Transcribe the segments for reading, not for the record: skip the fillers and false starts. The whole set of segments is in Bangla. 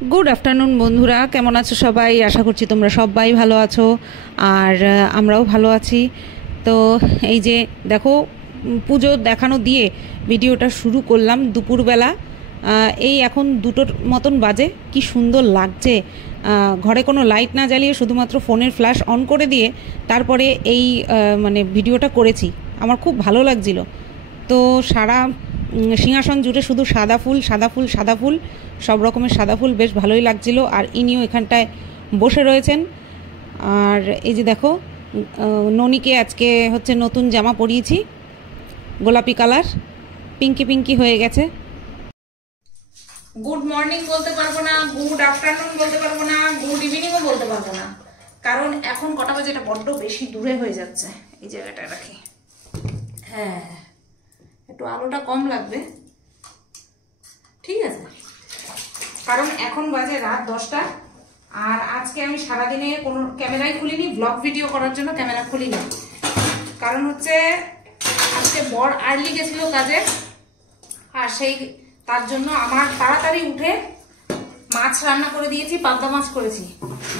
গুড আফটারনুন বন্ধুরা, কেমন আছো সবাই? আশা করছি তোমরা সবাই ভালো আছো আর আমরাও ভালো আছি। তো এই যে দেখো, পুজো দেখানো দিয়ে ভিডিওটা শুরু করলাম দুপুরবেলা। এই এখন 2টোর মতন বাজে। কি সুন্দর লাগছে, ঘরে কোনো লাইট না জ্বালিয়ে শুধুমাত্র ফোনের ফ্ল্যাশ অন করে দিয়ে তারপরে এই মানে ভিডিওটা করেছি। আমার খুব ভালো লাগছিল। তো সারা সিংহাসন জুড়ে শুধু সাদা ফুল সাদা ফুল সাদা ফুল, সব রকমের সাদা ফুল, বেশ ভালোই লাগছিল। আর ইনিও এখানটায় বসে রয়েছেন। আর এই যে দেখো, ননিকে আজকে হচ্ছে নতুন জামা পরিয়েছি, গোলাপি কালার, পিঙ্কি পিঙ্কি হয়ে গেছে। গুড মর্নিং বলতে পারবো না, গুড আফটারনুন বলতে পারবো না, গুড ইভিনিংও বলতে পারবো না, কারণ এখন কটা বাজে, এটা বড্ড বেশি দূরে হয়ে যাচ্ছে। এই জায়গাটা রাখি, হ্যাঁ একটু আলোটা কম লাগবে, ঠিক আছে? কারণ এখন বাজে রাত 10টা। আর আজকে আমি সারাদিনে কোনো ক্যামেরাই খুলিনি, ব্লগ ভিডিও করার জন্য ক্যামেরা খুলিনি। কারণ হচ্ছে আজকে বর আর্লি গেছিল কাজে, আর তার জন্য আমার তাড়াতাড়ি উঠে মাছ রান্না করে দিয়েছি, পাবদা মাছ করেছি।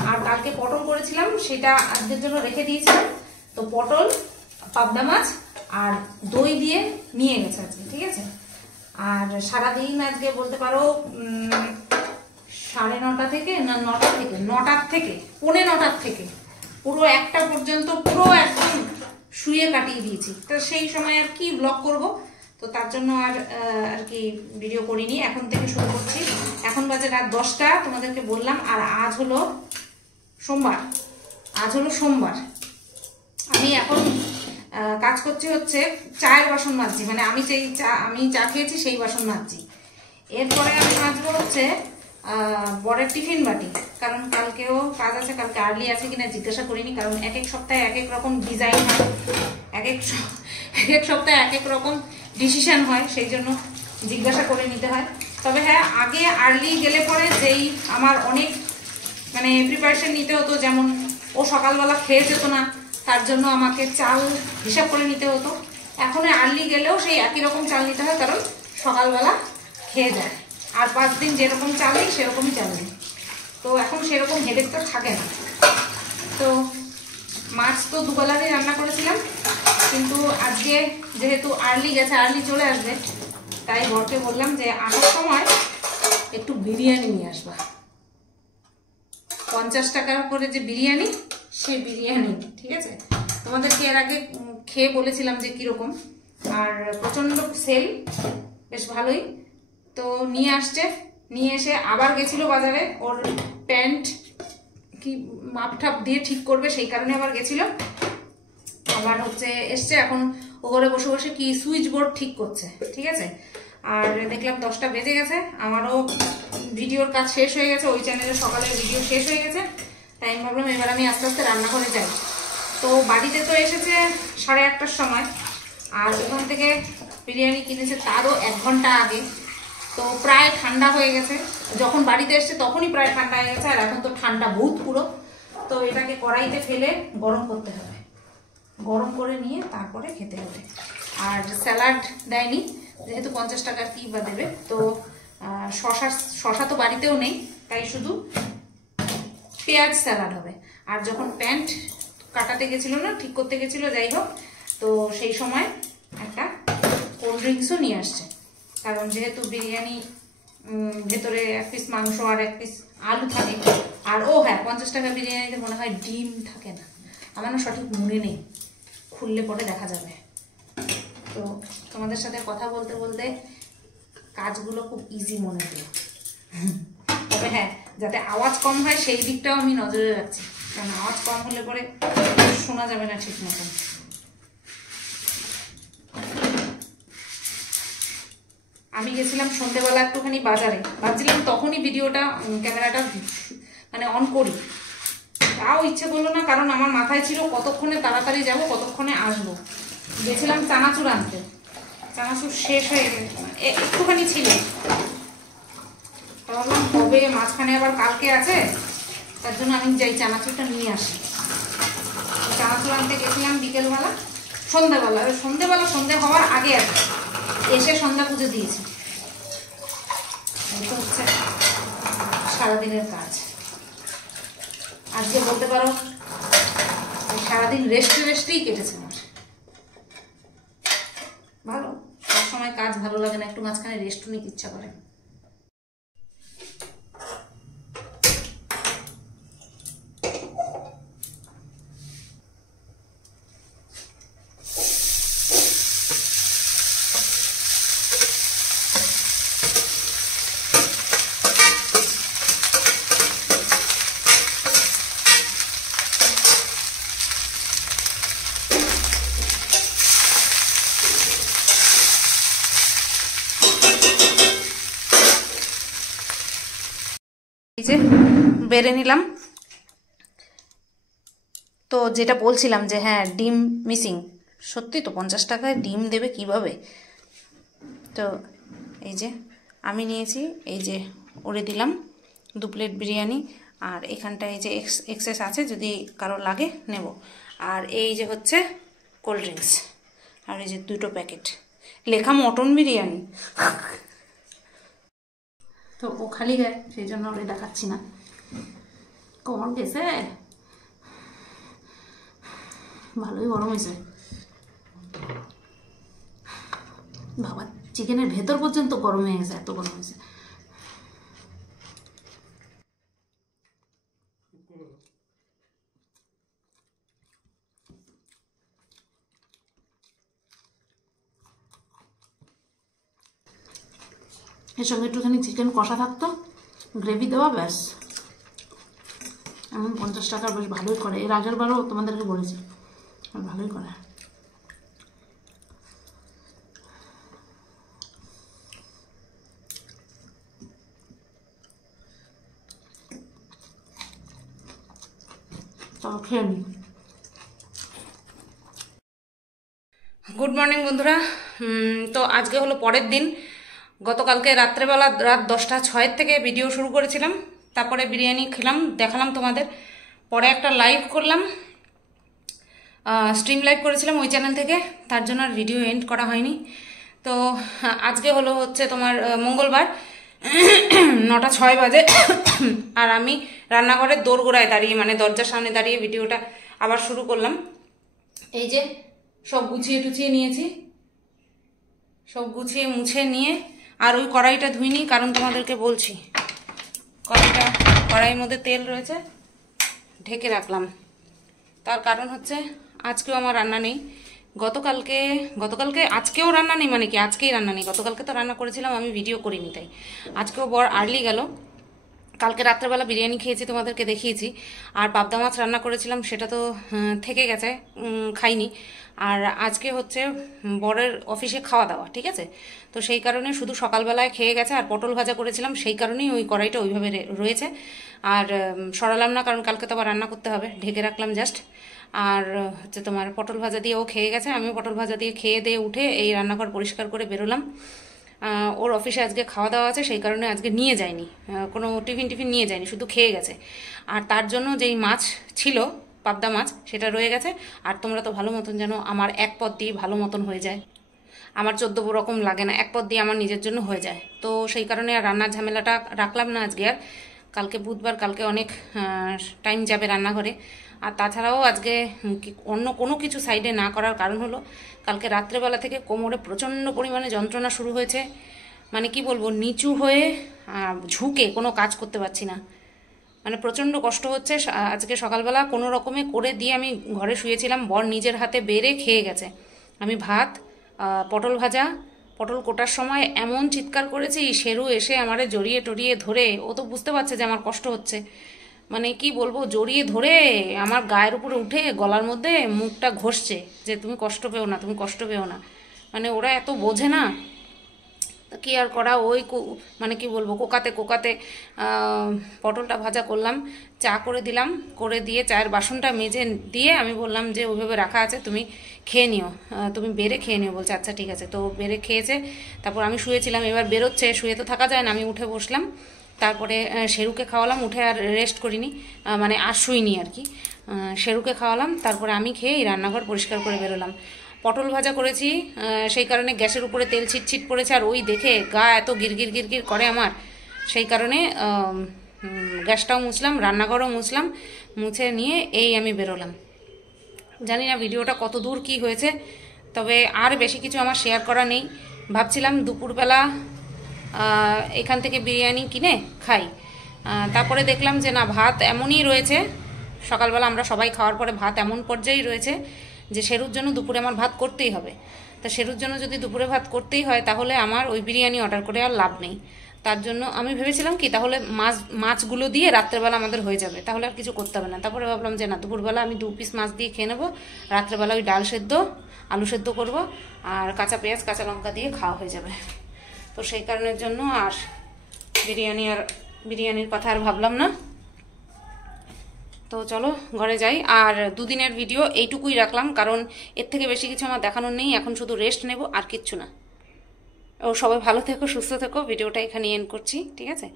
আর কালকে পটল করেছিলাম, সেটা আজকের জন্য রেখে দিয়েছিলাম। তো পটল, পাবদা মাছ আর দই দিয়ে নিয়ে গেছে আজকে, ঠিক আছে? আর সারাদিন আজকে বলতে পারো 9:30 থেকে না 9টা থেকে, 9টার থেকে 9:45 থেকে পুরো 1টা পর্যন্ত পুরো একদম শুয়ে কাটিয়ে দিয়েছি। তো সেই সময় আর কি ব্লগ করব, তো তার জন্য আর কি ভিডিও করিনি। এখন থেকে শুরু করছি। এখন বাজে রাত 10টা, তোমাদেরকে বললাম। আর আজ হলো সোমবার, আমি এখন কাজ করছি হচ্ছে চায়ের বাসন মাজছি, মানে আমি চা খেয়েছি সেই বাসন মাজছি। এরপরে আমি মাজবো হচ্ছে বরের টিফিন বাটি, কারণ কালকেও কাজ আছে, কালকে আর্লি আছে কিনা জিজ্ঞাসা করিনি, কারণ এক এক সপ্তাহে এক এক রকম ডিজাইন হয়, এক এক সপ্তাহে এক এক রকম ডিসিশন হয়, সেই জন্য জিজ্ঞাসা করে নিতে হয়। তবে হ্যাঁ, আগে আর্লি গেলে পরে যেই আমার অনেক মানে প্রিপারেশন নিতে হতো, যেমন ও সকালবেলা খেয়ে যেত না, তার জন্য আমাকে চাল হিসাব করে নিতে হতো। এখন আর্লি গেলেও সেই একই রকম চাল নিতে হয়, কারণ সকালবেলা খেয়ে যায়। আর 5 দিন যেরকম চাল নেই সেরকমই চাল নেই, তো এখন সেরকম হেডেকটা থাকে না। তো মাছ তো দুবেলারই রান্না করেছিলাম, কিন্তু আজকে যেহেতু আর্লি গেছে, আর্লি চলে আসবে, তাই বরকে বললাম যে আসার সময় একটু বিরিয়ানি নিয়ে আসবা। 50 টাকা করে যে বিরিয়ানি, সেই বিরিয়ানি, ঠিক আছে? তোমাদেরকে এর আগে খেয়ে বলেছিলাম যে কিরকম, আর প্রচন্ড সেল, বেশ ভালোই। তো নিয়ে আসছে, নিয়ে এসে আবার গেছিল বাজারে, ওর প্যান্ট কি মাপঠাপ দিয়ে ঠিক করবে, সেই কারণে আবার গেছিল। আবার হচ্ছে এসছে, এখন ও ঘরে বসে বসে কি সুইচ বোর্ড ঠিক করছে, ঠিক আছে? আর দেখলাম 10টা বেজে গেছে, আমারও ভিডিওর কাজ শেষ হয়ে গেছে, ওই চ্যানেলে সকালের ভিডিও শেষ হয়ে গেছে। তাই আমি ভাবলাম এবার আমি আস্তে আস্তে রান্নাঘরে যাই। তো বাড়িতে তো এসেছে 8:30টার সময়, আর ওখান থেকে বিরিয়ানি কিনেছে তারও 1 ঘন্টা আগে। তো প্রায় ঠান্ডা হয়ে গেছে, যখন বাড়িতে এসছে তখনই প্রায় ঠান্ডা হয়ে গেছে, আর এখন তো ঠান্ডা বহুত পুরো। তো এটাকে কড়াইতে ফেলে গরম করতে হবে, গরম করে নিয়ে তারপরে খেতে হবে। আর স্যালাড দেয়নি, যেহেতু 50 টাকার কি বা দেবে। তো শশা তো বাড়িতেও নেই, তাই শুধু পেঁয়াজ স্যালাড হবে। আর যখন প্যান্ট কাটাতে গেছিল না, ঠিক করতে গেছিল, যাই হোক, তো সেই সময় একটা কোল্ড ড্রিঙ্কসও নিয়ে আসছে, কারণ যেহেতু বিরিয়ানি ভেতরে 1 পিস মাংস আর 1 পিস আলু থাকে। আর ও হ্যাঁ, 50 টাকা বিরিয়ানিতে মনে হয় ডিম থাকে না, আমার না সঠিক মনে নেই, খুললে পরে দেখা যাবে। তো তোমাদের সাথে কথা বলতে বলতে কাজগুলো খুব ইজি মনে হলো। তবে হ্যাঁ, যাতে আওয়াজ কম হয় সেই দিকটাও আমি নজরে রাখছি, কারণ আওয়াজ কম হলে পরে শোনা যাবে না ঠিক মতন। আমি গেছিলাম সন্ধ্যেবেলা একটুখানি বাজারে, ভাবছিলাম তখনই ভিডিওটা ক্যামেরাটা মানে অন করি, তাও ইচ্ছে করলো না, কারণ আমার মাথায় ছিল কতক্ষণে তাড়াতাড়ি যাব, কতক্ষণে আসবো। গেছিলাম চানাচুর আনতে, চানাচুর শেষ হয়ে গেছে, একটুখানি ছিল। ভাবলাম কবে, মাঝখানে আবার কালকে আছে, তার জন্য আমি যাই চানাচুরটা নিয়ে আসি। চানাচুর আনতে গেছিলাম বিকেলবেলা, সন্ধ্যেবেলা সন্ধ্যে হওয়ার আগে আছে, এসে সন্ধ্যা পুজো দিয়েছি। হচ্ছে সারাদিনের কাজ। আজকে বলতে পারো সারাদিন রেস্টেই কেটেছে আমার। ভালো, সব সময় কাজ ভালো লাগে না, একটু মাঝখানে রেস্টও নিতে ইচ্ছা করে। এই যে বেড়ে নিলাম। তো যেটা বলছিলাম যে হ্যাঁ ডিম মিসিং, সত্যি তো 50 টাকায় ডিম দেবে কিভাবে। তো এই যে আমি নিয়েছি, এই যে ওরে দিলাম 2 প্লেট বিরিয়ানি। আর এখানটায় এই যে এক্সেস আছে, যদি কারো লাগে নেব। আর এই যে হচ্ছে কোল্ড ড্রিঙ্কস, আর এই যে 2টো প্যাকেট, লেখা মটন বিরিয়ানি। তো ও খালি গায়ে, সেই জন্য ওরে দেখাচ্ছি না। কেমন গেছে? ভালোই গরম হয়েছে বাবা, চিকেনের ভেতর পর্যন্ত গরম হয়ে গেছে, এত গরম হয়েছে। এর সঙ্গে একটুখানি চিকেন কষা থাকতো, গ্রেভি দেওয়া, ব্যাস। এমন 50 টাকার বেশ ভালোই করে। এর আগের বারও তোমাদেরকে বলেছি ভালোই করে। চলো খেয়ে নিই। গুড মর্নিং বন্ধুরা। তো আজকে হলো পরের দিন। গতকালকে রাত্রেবেলা রাত 10টা 06 থেকে ভিডিও শুরু করেছিলাম, তারপরে বিরিয়ানি খেলাম, দেখালাম তোমাদের। পরে একটা লাইভ করলাম, স্ট্রিম লাইভ করেছিলাম ওই চ্যানেল থেকে, তার জন্য আর ভিডিও এন্ড করা হয়নি। তো আজকে হচ্ছে তোমার মঙ্গলবার, 9টা 06 বাজে। আর আমি রান্নাঘরের দোরগোড়ায় দাঁড়িয়ে, মানে দরজার সামনে দাঁড়িয়ে ভিডিওটা আবার শুরু করলাম। এই যে সব গুছিয়ে টুছিয়ে নিয়েছি, সব গুছিয়ে মুছে নিয়ে, আর ওই কড়াইটা ধুইনি, কারণ তোমাদেরকে বলছি কড়াইয়ের মধ্যে তেল রয়েছে, ঢেকে রাখলাম। তার কারণ হচ্ছে আজকেও আমার রান্না নেই। গতকালকে আজকেও রান্না নেই, মানে কি আজকেই রান্না নেই। গতকালকে তো রান্না করেছিলাম, আমি ভিডিও করিনি, তাই আজকেও বর আর্লি গেল। কালকে রাত্রেবেলা বিরিয়ানি খেয়েছি, তোমাদেরকে দেখিয়েছি। আর পাবদা মাছ রান্না করেছিলাম, সেটা তো থেকে গেছে, খাইনি। আর আজকে হচ্ছে বরের অফিসে খাওয়া দাওয়া, ঠিক আছে। তো সেই কারণে শুধু সকালবেলায় খেয়ে গেছে। আর পটল ভাজা করেছিলাম, সেই কারণেই ওই কড়াইটা ওইভাবে রয়েছে। আর সরালাম না, কারণ কালকে তো আবার রান্না করতে হবে, ঢেকে রাখলাম জাস্ট। আর হচ্ছে তোমার পটল ভাজা দিয়ে ও খেয়ে গেছে, আমিও পটল ভাজা দিয়ে খেয়ে দিয়ে উঠে এই রান্নাঘর পরিষ্কার করে বেরোলাম। ওর অফিসে আজকে খাওয়া দাওয়া আছে, সেই কারণে আজকে নিয়ে যায়নি, কোনো টিফিন নিয়ে যায়নি, শুধু খেয়ে গেছে। আর তার জন্য যেই মাছ ছিল, পাবদা মাছ, সেটা রয়ে গেছে। আর তোমরা তো ভালো মতন জানো আমার এক পদ দিয়ে ভালো মতন হয়ে যায়, আমার 14 রকম লাগে না, এক পদ দিয়ে আমার নিজের জন্য হয়ে যায়। তো সেই কারণে আর রান্নার ঝামেলাটা রাখলাম না আজকে আর। কালকে বুধবার, কালকে অনেক টাইম যাবে রান্নাঘরে। আর তাছাড়াও আজকে অন্য কোনো কিছু সাইডে না করার কারণ হলো, কালকে রাত্রেবেলা থেকে কোমরে প্রচণ্ড পরিমাণে যন্ত্রণা শুরু হয়েছে। মানে কি বলবো, নিচু হয়ে ঝুঁকে কোনো কাজ করতে পারছি না, মানে প্রচণ্ড কষ্ট হচ্ছে। আজকে সকালবেলা কোনো রকমে করে দিয়ে আমি ঘরে শুয়েছিলাম, বর নিজের হাতে বেড়ে খেয়ে গেছে। আমি ভাত, পটল ভাজা, পটল কোটার সময় এমন চিৎকার করেছি, শেরু এসে আমারে জড়িয়ে টড়িয়ে ধরে, ও তো বুঝতে পারছে যে আমার কষ্ট হচ্ছে, মানে কি বলবো, জড়িয়ে ধরে আমার গায়ের উপরে উঠে গলার মধ্যে মুখটা ঘষছে যে তুমি কষ্ট পেও না, তুমি কষ্ট পেও না। মানে ওরা এত বোঝে না, কি আর করা। ওই মানে কি বলবো, কোকাতে পটলটা ভাজা করলাম, চা করে দিলাম, করে দিয়ে চায়ের বাসনটা মেজে দিয়ে আমি বললাম যে ওইভাবে রাখা আছে, তুমি খেয়ে নিও, তুমি বেড়ে খেয়ে নিও। বলছে আচ্ছা ঠিক আছে। তো বেড়ে খেয়েছে। তারপর আমি শুয়েছিলাম, এবার বেরোচ্ছে, শুয়ে তো থাকা যায় না, আমি উঠে বসলাম। তারপরে শেরুকে খাওয়ালাম, উঠে আর রেস্ট করিনি, মানে আর শুইনি আর কি। শেরুকে খাওয়ালাম, তারপরে আমি খেয়ে রান্নাঘর পরিষ্কার করে বেরোলাম। পটল ভাজা করেছি, সেই কারণে গ্যাসের উপরে তেল ছিটছিট পড়েছে, আর ওই দেখে গা এত গিরগির করে আমার, সেই কারণে গ্যাসটাও মুছলাম, রান্নাঘরও মুছলাম, মুছে নিয়ে এই আমি বেরোলাম। জানি না ভিডিওটা কত দূর কি হয়েছে, তবে আর বেশি কিছু আমার শেয়ার করা নেই। ভাবছিলাম দুপুরবেলা এখান থেকে বিরিয়ানি কিনে খাই, তারপরে দেখলাম যে না, ভাত এমনই রয়েছে, সকালবেলা আমরা সবাই খাওয়ার পরে ভাত এমন পর্যায়েই রয়েছে যে শেরুর জন্য দুপুরে আমার ভাত করতেই হবে। তা শেরুর জন্য যদি দুপুরে ভাত করতেই হয় তাহলে আমার ওই বিরিয়ানি অর্ডার করে আর লাভ নেই। তার জন্য আমি ভেবেছিলাম কি, তাহলে মাছগুলো দিয়ে রাত্রেবেলা আমাদের হয়ে যাবে, তাহলে আর কিছু করতে হবে না। তারপরে ভাবলাম যে না, দুপুরবেলা আমি 2 পিস মাছ দিয়ে খেয়ে নেবো, রাত্রেবেলা ওই ডাল সেদ্ধ, আলু সেদ্ধ করব, আর কাঁচা পেঁয়াজ কাঁচা লঙ্কা দিয়ে খাওয়া হয়ে যাবে। তো সেই কারণের জন্য আর বিরিয়ানির কথা আর ভাবলাম না। তো চলো ঘরে যাই। আর 2 দিনের ভিডিও এইটুকুই রাখলাম, কারণ এর থেকে বেশি কিছু আমার দেখানোর নেই। এখন শুধু রেস্ট নেব, আর কিচ্ছু না। ও সবাই ভালো থেকো, সুস্থ থেকো। ভিডিওটা এখানে এন্ড করছি, ঠিক আছে?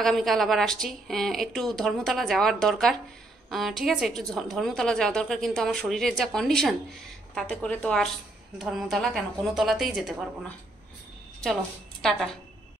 আগামীকাল আবার আসছি। একটু ধর্মতলা যাওয়ার দরকার, ঠিক আছে? একটু ধর্মতলা যাওয়া দরকার, কিন্তু আমার শরীরের যা কন্ডিশন, তাতে করে তো আর ধর্মতলা কেন, কোনো তলাতেই যেতে পারবো না। চলো টাটা।